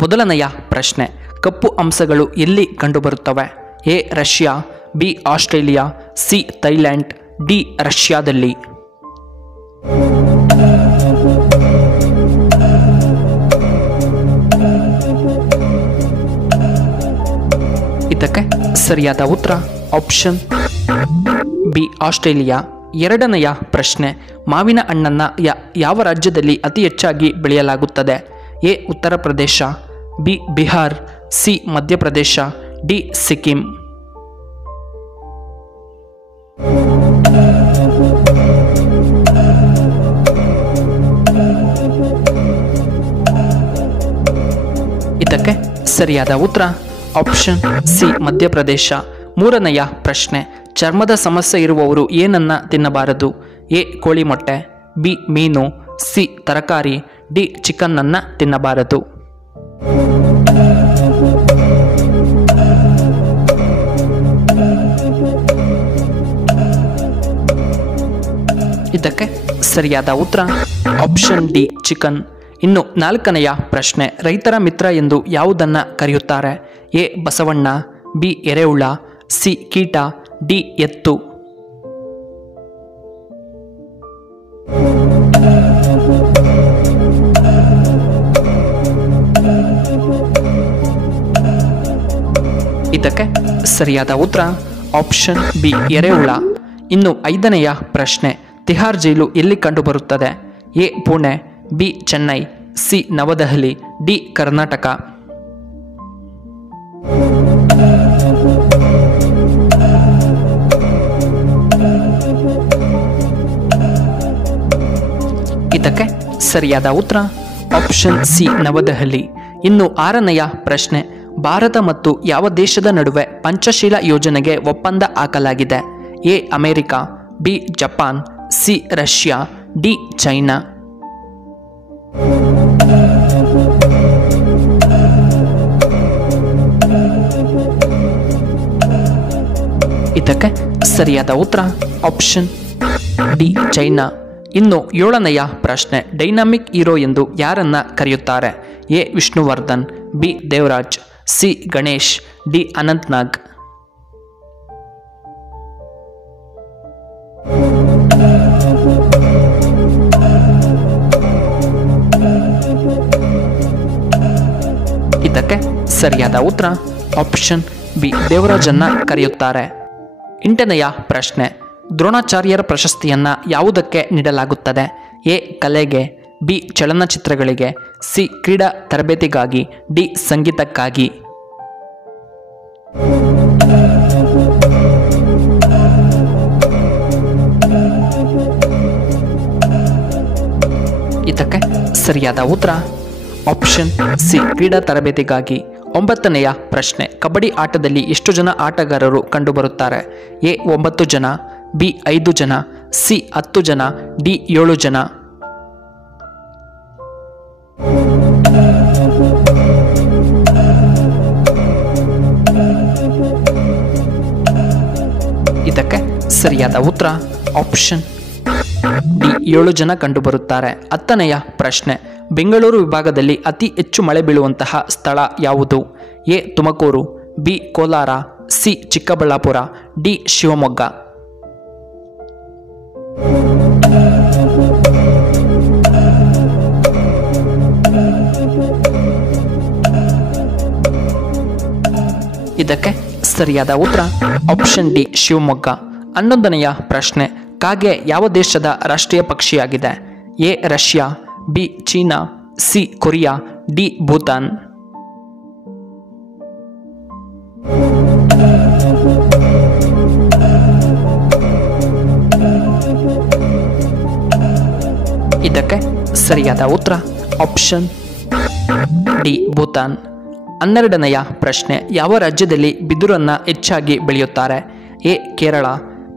ಮೊದಲನೆಯ ಪ್ರಶ್ನೆ, ಕಪ್ಪು ಅಂಶಗಳು ಎಲ್ಲಿ ಕಂಡುಬರುತ್ತವೆ? A Russia, B Australia, C Thailand, D ರಷ್ಯಾದಲ್ಲಿ. ಇದಕ್ಕೆ ಸರಿಯಾದ ಉತ್ತರ ಆಪ್ಷನ್ ಬಿ ಆಸ್ಟ್ರೇಲಿಯಾ. ಎರಡನೆಯ ಪ್ರಶ್ನೆ, ಮಾವಿನ ಹಣ್ಣನ್ನು ಯಾವ ರಾಜ್ಯದಲ್ಲಿ ಅತಿ ಹೆಚ್ಚಾಗಿ ಬೆಳೆಯಲಾಗುತ್ತದೆ? A Uttar Pradesh, B Bihar, C Madhya Pradesh, D Sikkim. ಇದಕ್ಕೆ ಸರಿಯಾದ ಉತ್ತರ ಆಪ್ಷನ್ ಸಿ ಮಧ್ಯಪ್ರದೇಶ. ಮೂರನೆಯ ಪ್ರಶ್ನೆ, ಚರ್ಮದ ಸಮಸ್ಯೆ ಇರುವವರು ಏನನ್ನ ತಿನ್ನಬಾರದು? ಎ ಕೋಳಿ ಮೊಟ್ಟೆ, ಬಿ ಮೀನು, ಸಿ ತರಕಾರಿ, ಡಿ ಚಿಕನ್ ಅನ್ನ ತಿನ್ನಬಾರದು. ಇದಕ್ಕೆ ಸರಿಯಾದ ಉತ್ತರ ಆಪ್ಷನ್ ಡಿ ಚಿಕನ್. ಇನ್ನು ನಾಲ್ಕನೆಯ ಪ್ರಶ್ನೆ, ರೈತರ ಮಿತ್ರ ಎಂದು ಯಾವುದನ್ನು ಕರೆಯುತ್ತಾರೆ? ಎ ಬಸವಣ್ಣ, ಬಿ ಎರೆಹುಳ, ಸಿ ಕೀಟ, ಡಿ ಎತ್ತು. ಇದಕ್ಕೆ ಸರಿಯಾದ ಉತ್ತರ ಆಪ್ಷನ್ ಬಿ ಎರೆಹುಳ. ಇನ್ನು ಐದನೆಯ ಪ್ರಶ್ನೆ, ತಿಹಾರ್ ಜೈಲು ಎಲ್ಲಿ ಕಂಡುಬರುತ್ತದೆ? A Pune, B Chennai, C Navadehali, D Karnataka. ಇದಕ್ಕೆ ಸರಿಯಾದ ಉತ್ತರ ಆಪ್ಷನ್ ಸಿ ನವದೆಹಲಿ. ಇನ್ನು ಆರನೆಯ ಪ್ರಶ್ನೆ, ಭಾರತ ಮತ್ತು ಯಾವ ದೇಶದ ನಡುವೆ ಪಂಚಶೀಲ ಯೋಜನೆಗೆ ಒಪ್ಪಂದ ಹಾಕಲಾಗಿದೆ? A America, B Japan, C Russia, D China. ಇದಕ್ಕೆ ಸರಿಯಾದ ಉತ್ತರ ಆಪ್ಷನ್ ಡಿ ಚೈನಾ. ಇನ್ನು ಏಳನೆಯ ಪ್ರಶ್ನೆ, ಡೈನಾಮಿಕ್ ಹೀರೋ ಎಂದು ಯಾರನ್ನ ಕರೆಯುತ್ತಾರೆ? A Vishnuvardhan, B Devaraj, C Ganesh, D Anantnag. ಇದಕ್ಕೆ ಸರಿಯಾದ ಉತ್ತರ ಆಪ್ಷನ್ ಬಿ ದೇವರಾಜನ್ನ ಕರೆಯುತ್ತಾರೆ. ಎಂಟನೆಯ ಪ್ರಶ್ನೆ, ದ್ರೋಣಾಚಾರ್ಯರ ಪ್ರಶಸ್ತಿಯನ್ನ ಯಾವುದಕ್ಕೆ ನೀಡಲಾಗುತ್ತದೆ? ಎ ಕಲೆಗೆ, ಬಿ ಚಲನಚಿತ್ರಗಳಿಗೆ, ಸಿ ಕ್ರೀಡಾ ತರಬೇತಿಗಾಗಿ, ಡಿ ಸಂಗೀತಕ್ಕಾಗಿ. ಇದಕ್ಕೆ ಸರಿಯಾದ ಉತ್ತರ ಆಪ್ಷನ್ ಸಿ ಕ್ರೀಡಾ ತರಬೇತಿಗಾಗಿ. ಒಂಬತ್ತನೆಯ ಪ್ರಶ್ನೆ, ಕಬಡ್ಡಿ ಆಟದಲ್ಲಿ ಎಷ್ಟು ಜನ ಆಟಗಾರರು ಕಂಡುಬರುತ್ತಾರೆ? ಎ 9 ಜನ, ಬಿ 5 ಜನ, ಸಿ 10 ಜನ, ಡಿ 7 ಜನ. ಇದಕ್ಕೆ ಸರಿಯಾದ ಉತ್ತರ ಆಪ್ಷನ್ ಡಿ 7 ಜನ ಕಂಡುಬರುತ್ತಾರೆ. 10ನೆಯ ಪ್ರಶ್ನೆ, ಬೆಂಗಳೂರು ವಿಭಾಗದಲ್ಲಿ ಅತಿ ಹೆಚ್ಚು ಮಳೆ ಬೀಳುವಂತಹ ಸ್ಥಳ ಯಾವುದು? A Tumakuru, B Kolar, C Chikkaballapura, D Shivamogga. ಇದಕ್ಕೆ ಸರಿಯಾದ ಉತ್ತರ ಆಪ್ಷನ್ ಡಿ ಶಿವಮೊಗ್ಗ. 11ನೆಯ ಪ್ರಶ್ನೆ, ಕಾಗೆ ಯಾವ ದೇಶದ ರಾಷ್ಟ್ರೀಯ ಪಕ್ಷಿಯಾಗಿದೆ? A Russia, B China, C Korea, D Bhutan. ಇದಕ್ಕೆ ಸರಿಯಾದ ಉತ್ತರ ಆಪ್ಷನ್ ಡಿ ಭೂತಾನ್. 12ನೆಯ ಪ್ರಶ್ನೆ, ಯಾವ ರಾಜ್ಯದಲ್ಲಿ ಬಿದಿರನ್ನ ಹೆಚ್ಚಾಗಿ ಬೆಳೆಯುತ್ತಾರೆ? A Kerala,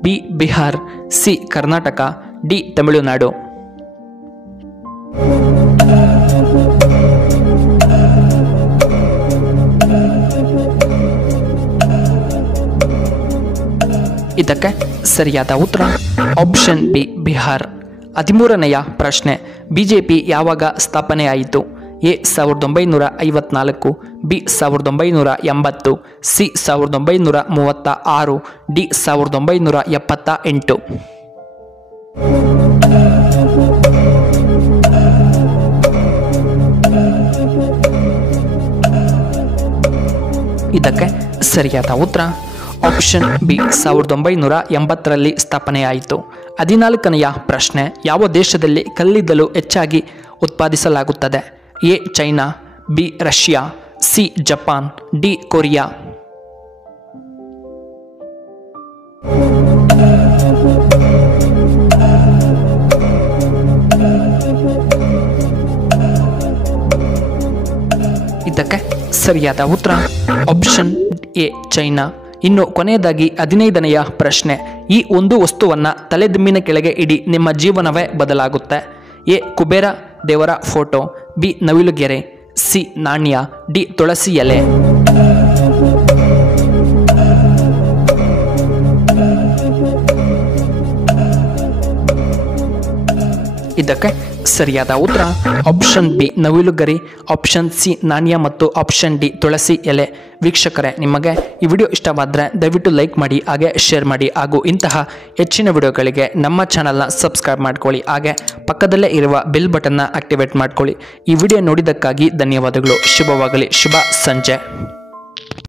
B Bihar, C Karnataka, D Tamil Nadu. ಇದಕ್ಕೆ ಸರಿಯಾದ ಉತ್ತರ ಆಪ್ಷನ್ ಬಿ ಬಿಹಾರ್. 13ನೆಯ ಪ್ರಶ್ನೆ, ಬಿಜೆಪಿ ಯಾವಾಗ ಸ್ಥಾಪನೆಯಾಯಿತು? A 1954, B 1980, C 1936, D 1978. ಇದಕ್ಕೆ ಸರಿಯಾದ ಉತ್ತರ ಆಪ್ಷನ್ ಬಿ 1980ರಲ್ಲಿ ಸ್ಥಾಪನೆಯಾಯಿತು. 14ನೆಯ ಪ್ರಶ್ನೆ, ಯಾವ ದೇಶದಲ್ಲಿ ಕಲ್ಲಿದ್ದಲು ಹೆಚ್ಚಾಗಿ ಉತ್ಪಾದಿಸಲಾಗುತ್ತದೆ? A China, B Russia, C Japan, D Korea. ಇದಕ್ಕೆ ಸರಿಯಾದ ಉತ್ತರ ಆಪ್ಷನ್ ಎ ಚೈನಾ. ಇನ್ನು ಕೊನೆಯದಾಗಿ 15ನೆಯ ಪ್ರಶ್ನೆ, ಈ ಒಂದು ವಸ್ತುವನ್ನು ತಲೆದಿಂಬಿನ ಕೆಳಗೆ ಇಡಿ, ನಿಮ್ಮ ಜೀವನವೇ ಬದಲಾಗುತ್ತೆ. ಎ ಕುಬೇರ ದೇವರ ಫೋಟೋ, ಬಿ ನವಿಲುಗೆರೆ, ಸಿ ನಾಣ್ಯ, ಡಿ ತುಳಸಿ ಎಲೆ. ಇದಕ್ಕೆ ಸರಿಯಾದ ಉತ್ತರ ಆಪ್ಷನ್ ಬಿ ನವಿಲುಗರಿ, ಆಪ್ಷನ್ ಸಿ ನಾಣ್ಯ ಮತ್ತು ಆಪ್ಷನ್ ಡಿ ತುಳಸಿ ಎಲೆ. ವೀಕ್ಷಕರೇ, ನಿಮಗೆ ಈ ವಿಡಿಯೋ ಇಷ್ಟವಾದರೆ ದಯವಿಟ್ಟು ಲೈಕ್ ಮಾಡಿ, ಹಾಗೆ ಶೇರ್ ಮಾಡಿ, ಹಾಗೂ ಇಂತಹ ಹೆಚ್ಚಿನ ವಿಡಿಯೋಗಳಿಗೆ ನಮ್ಮ ಚಾನಲ್ನ ಸಬ್ಸ್ಕ್ರೈಬ್ ಮಾಡ್ಕೊಳ್ಳಿ, ಹಾಗೆ ಪಕ್ಕದಲ್ಲೇ ಇರುವ ಬೆಲ್ ಬಟನ್ನ ಆಕ್ಟಿವೇಟ್ ಮಾಡ್ಕೊಳ್ಳಿ. ಈ ವಿಡಿಯೋ ನೋಡಿದ್ದಕ್ಕಾಗಿ ಧನ್ಯವಾದಗಳು. ಶುಭವಾಗಲಿ. ಶುಭ ಸಂಜೆ.